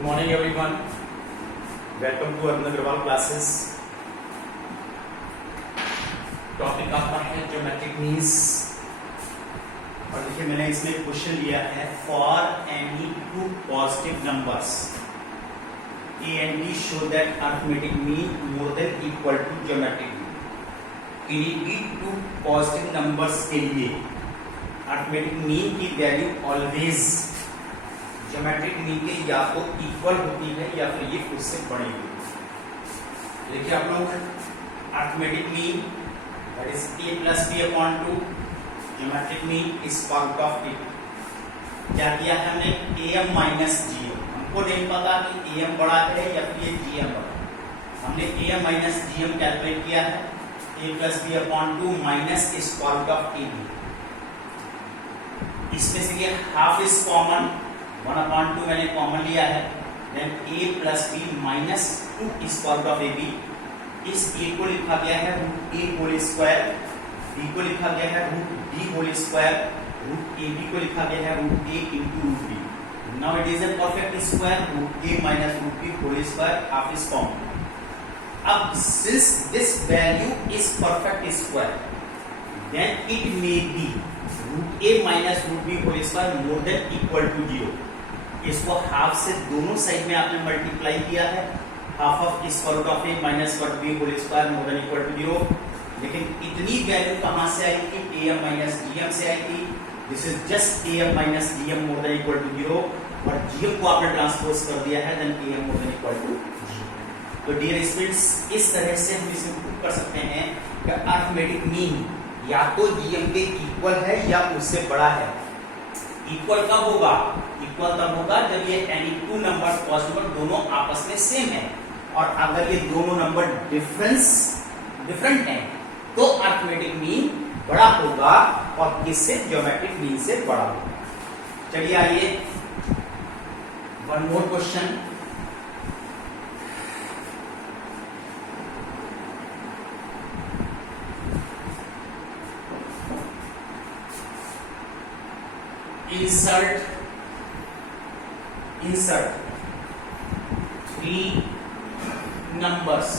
Good morning everyone. Welcome to Arun Agrawal classes. Topic आपका है geometric means और देखिए मैंने इसमें क्वेश्चन लिया है for any two positive numbers A and B show that arithmetic mean more than equal to geometric mean. किन्हीं two positive numbers के लिए अरिथमेटिक मीन की वैल्यू ऑलवेज ज्योमेट्रिक मीन के या तो इक्वल होती है या फिर ये उससे बड़ी होती है। देखिए आप लोग arithmetic mean that is a plus b upon 2, geometric mean is part of it। क्या किया है हमने am minus gm, हमको नहीं पता कि am बड़ा है या फिर ये gm बड़ा। हमने am minus gm कैलकुलेट किया है a plus b upon 2 minus is part of ab। इसमें से ये हाफ इज कॉमन 1/2 मैंने कॉमन लिया है, then a plus b minus 2 is part of ab। इस a को लिखा गया है root a whole square, b को लिखा गया है root b whole square, root ab को लिखा गया है root a into root b। Now it is a perfect square, root a minus root b whole square, half is common. अब since this value is perfect square then it may be root a minus root b whole square more than equal to 0। इसको half से दोनों side में आपने multiply किया है, half of square root of a minus root b whole square more than equal to 0। लेकिन इतनी value कहां से आई थी? am माइनस gm से आई थी। This is just am minus gm more than equal to 0 और gm को आपने ट्रांसपोज कर दिया है, then am more than equal to 0। तो डियर स्टूडेंट्स, इस तरह से हम इसे प्रूव कर सकते हैं कि अरिथमेटिक मीन या तो gm के इक्वल है या उससे बड़ा है। इक्वल कब होगा? इक्वल तब होगा जब ये एनी टू नंबर पॉसिबल दोनों आपस में सेम है, और अगर ये दोनों नंबर डिफरेंट हैं तो अरिथमेटिक मीन बड़ा होगा और किससे? ज्योमेट्रिक मीन से बड़ा होगा। चलिए आइए one more question. insert three numbers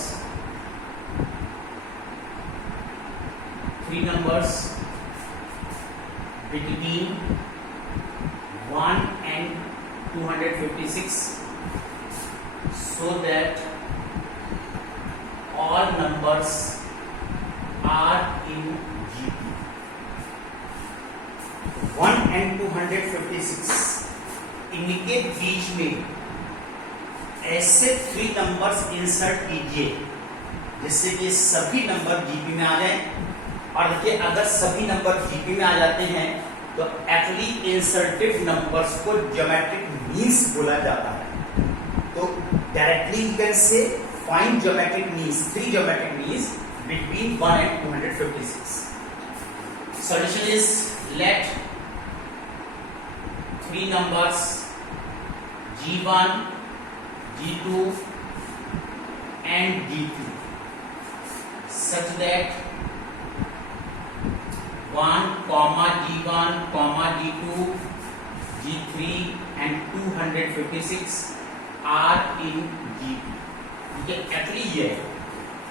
between 1 and 256 so that all numbers are in GP। 1 and 256 इनके बीच में ऐसे 3 नंबर्स इंसर्ट कीजिए जिससे कि सभी नंबर जीपी में आ जाएं। और देखिए अगर सभी नंबर जीपी में आ जाते हैं तो एक्चुअली इंसर्टेड नंबर्स को ज्योमेट्रिक मीन्स बोला जाता है। तो directly you can say find geometric means, 3 geometric means between 1 and 256। Solution is let 3 numbers G1, G2 and G3 such that 1, G1, G2, G3 and 256 are in GP। ठीक है, actually ये है।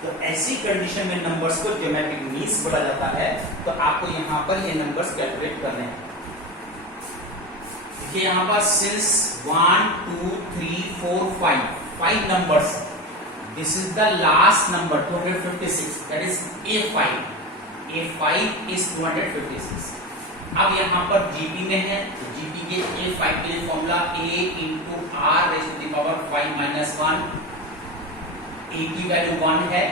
तो ऐसी कंडीशन में नंबर्स को geometric means बोला जाता है। तो आपको यहाँ पर ये नंबर्स कैलकुलेट करने हैं। देखिए यहाँ पर since 1, 2, 3, 4, 5 numbers, this is the last number 256, that is A5 is 256। अब यहाँ पर जीपी में है तो जीपी के A5 के लिए formula a into R raise to the power 5 minus 1। a की वैल्यू 1 है,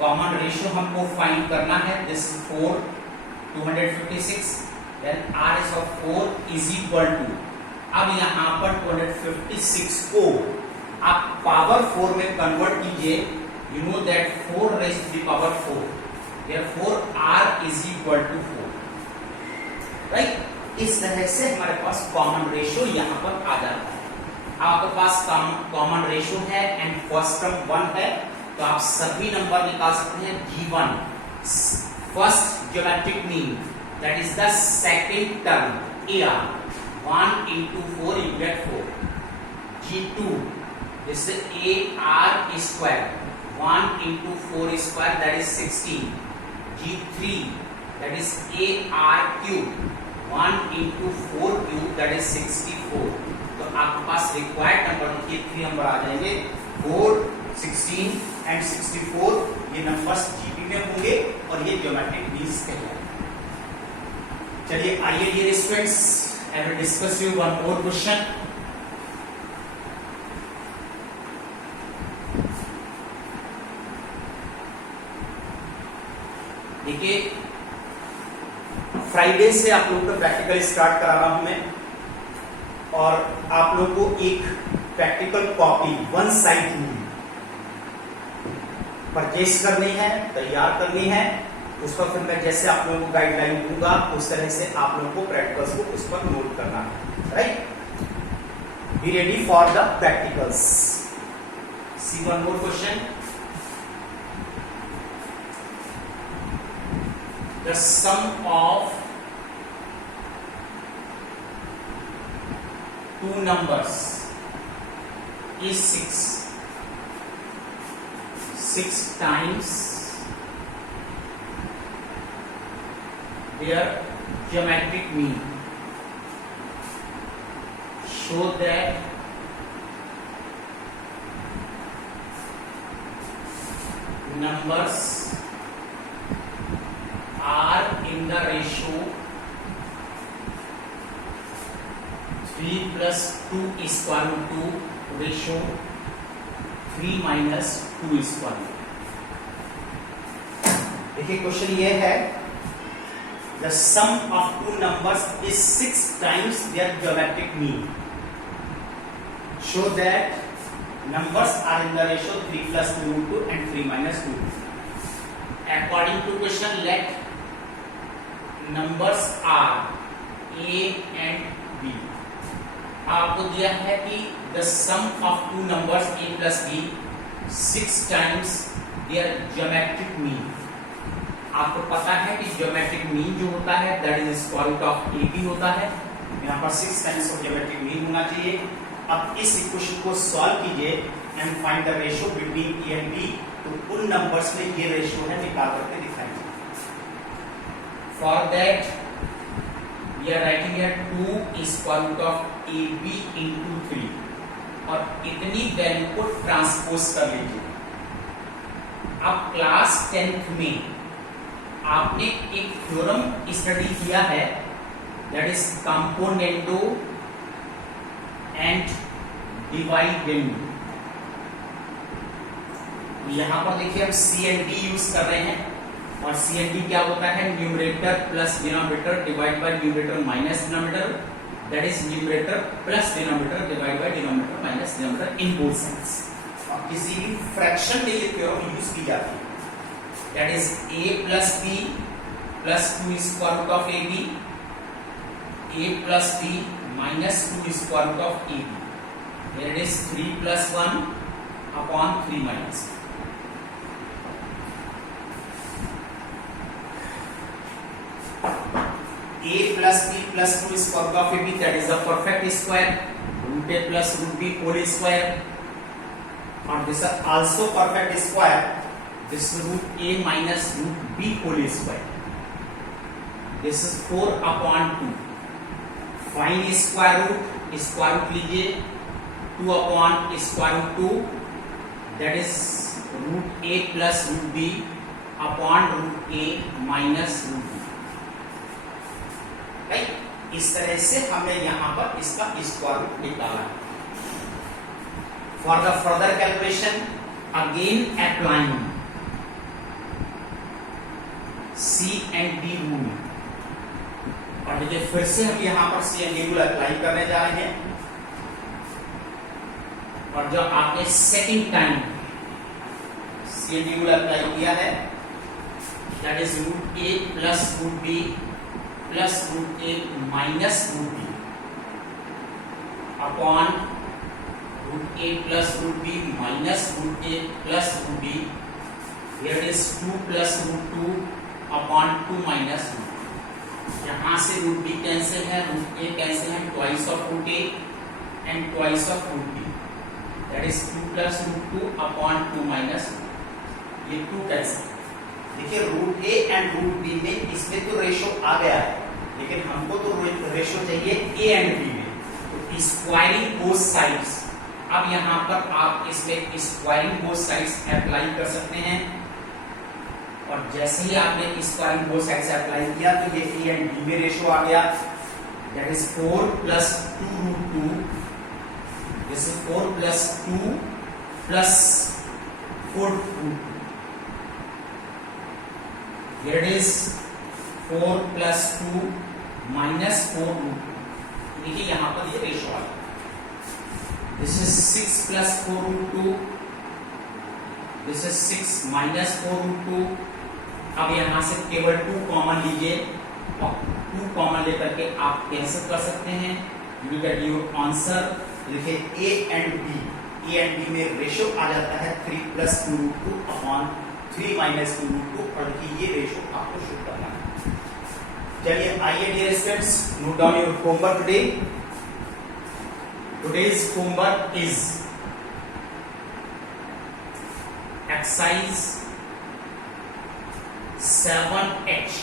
कॉमन रेशियो हमको फाइंड करना है, this is 4 256, then r is of 4 is equal to, अब यहाँ पर 256 को आप पावर 4 में कन्वर्ट कीजिए। You know that 4 raised to the power 4, therefore r is equal to 4, right. इस तरह से हमारे पास कॉमन रेशियो यहाँ पर आ जाता है। आपके पास कॉमन रेशियो है एंड फर्स्ट टर्म 1 है, तो आप सभी नंबर निकाल सकते हैं। G1 first geometric mean, that is the second term AR, 1 into 4 you get 4। G2 this is AR square 1 into 4 square that is 16. G3 that is AR cube 1 into 4 cube that is 64. तो आपके पास required number देखिए 3 number आ जाएंगे 4, 16 and 64. ये numbers GP में होंगे और ये geometric means कहलाएंगे. चलिए आइए dear students, I will discuss you one more question. देखिए फ्राइडे से आप लोग को प्रैक्टिकल स्टार्ट करा रहा हूं मैं, और आप लोग को एक practical copy one side purchase करनी है, तैयार करनी है. उसका फिर मैं जैसे आप लोगों को गाइडलाइन दूंगा उस तरह से आप लोगों को प्रैक्टिकल्स को उस पर नोट करना है. Right, be ready for the practicals. See one more question. The sum of two numbers is 6. 6 times their geometric mean. Show that numbers are in the ratio 3 plus 2 square root 2 ratio 3 minus 2 square root. देखिए question ये है, the sum of two numbers is 6 times their geometric mean. Show that numbers are in the ratio 3 plus 2 root 2 and 3 minus 2. According to question, let numbers are A and B. आपको दिया है कि the sum of two numbers A plus B 6 times their geometric mean. आपको पता है कि geometric mean जो होता है that is square root of AB होता है. यहाँ पर 6 times of geometric mean होना चाहिए. अब इस इक्वेशन को सॉल्व कीजिए and find the ratio between A and B. तो उन नंबर्स में ये रेशियो है, निकाल करके दिखाएंगे. For that we are writing here 2 square root of AB into 3 और इतनी वैल्यू को ट्रांसपोज कर लीजिए. अब क्लास 10th में आपने एक थ्योरम स्टडी किया है दैट इज कंपोनेंडो एंड डिवाइडेंडो. यहां पर देखिए हम सी एंड डी यूज कर रहे हैं, और सी एंड डी क्या होता है, numerator plus denominator divide by numerator minus denominator, that is numerator plus denominator divide by denominator minus denominator in both sides. और किसी भी फ्रैक्शन में ये थ्योरम यूज की जाती है, that is a plus b plus 2 square root of ab, a plus b minus 2 square root of ab. Here it is 3 plus 1 upon 3 minus 1. A plus b plus 2 square root of ab, that is a perfect square. Root a plus root b whole square. And this is also perfect square. This is root a minus root b whole square. This is 4 upon 2. Find square root लीजिए 2 upon square root 2, that is root a plus root b upon root a minus root b. Right, इस तरह से हमने यहां पर इसका square root निकाला. For the further calculation again applying C and D rule. और देखिए फिर से हम यहां पर C and D rule apply करने जा रहे हैं, और जो आपने second time C and D rule apply किया है that is root A plus root B plus root A minus root B upon root A plus root B minus root A plus root B. Here is 2 plus root 2 upon 2 minus root. यहां से root B cancel है, root A cancel है, twice of root A and twice of root B. That is 2 plus root 2 upon 2 minus, ये 2 cancel. देखिए root A and root B में इसमें तो ratio आ गया है, लेकिन हमको तो रेशो चाहिए ए एंड बी में, तो स्क्वायरिंग बोथ साइड्स। अब यहां पर आप इसमें स्क्वायरिंग बोथ साइड्स अप्लाई कर सकते हैं, और जैसे ही आपने स्क्वायरिंग बोथ साइड्स अप्लाई किया तो ये ए एंड बी में रेशो आ गया, that is 4 plus 2 root 2, this is 4 plus 2 plus 4 root 2, here it is 4 plus 2 minus 4 root 2। देखिए यहां पर ये रेशो आ गया, this is 6 plus 4 root 2, this is 6 minus 4 root 2। अब यहां से केवल 2 कॉमन लीजिए, और 2 कॉमन लेकर के आप कैंसिल कर सकते हैं, you will get your answer। लिखिए a and b में रेशो आ जाता है 3 plus 2 root 2 upon 3 minus 2 root 2, और देखिए ये रेशो आपको शो करना है। चलिए आइए dear students, note down your homework today. Today's homework is exercise 7H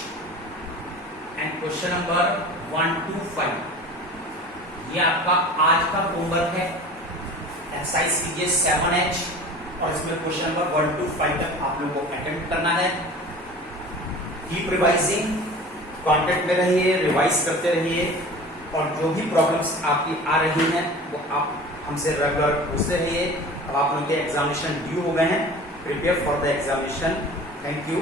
and question number 1 to 5। ये आपका आज का होमवर्क है। एक्सरसाइज कीजिए 7H, और इसमें क्वेश्चन नंबर 1 to 5 तक आप लोगों को अटेम्प्ट करना है। कीप रिवाइजिंग, कांटेक्ट में रहिए, रिवाइज करते रहिए, और जो भी प्रॉब्लम्स आपकी आ रही हैं वो आप हमसे रेगुलर पूछते रहिए। अब आप लोगों के एग्जामिनेशन ड्यू हो गए हैं, prepare for the examination. Thank you.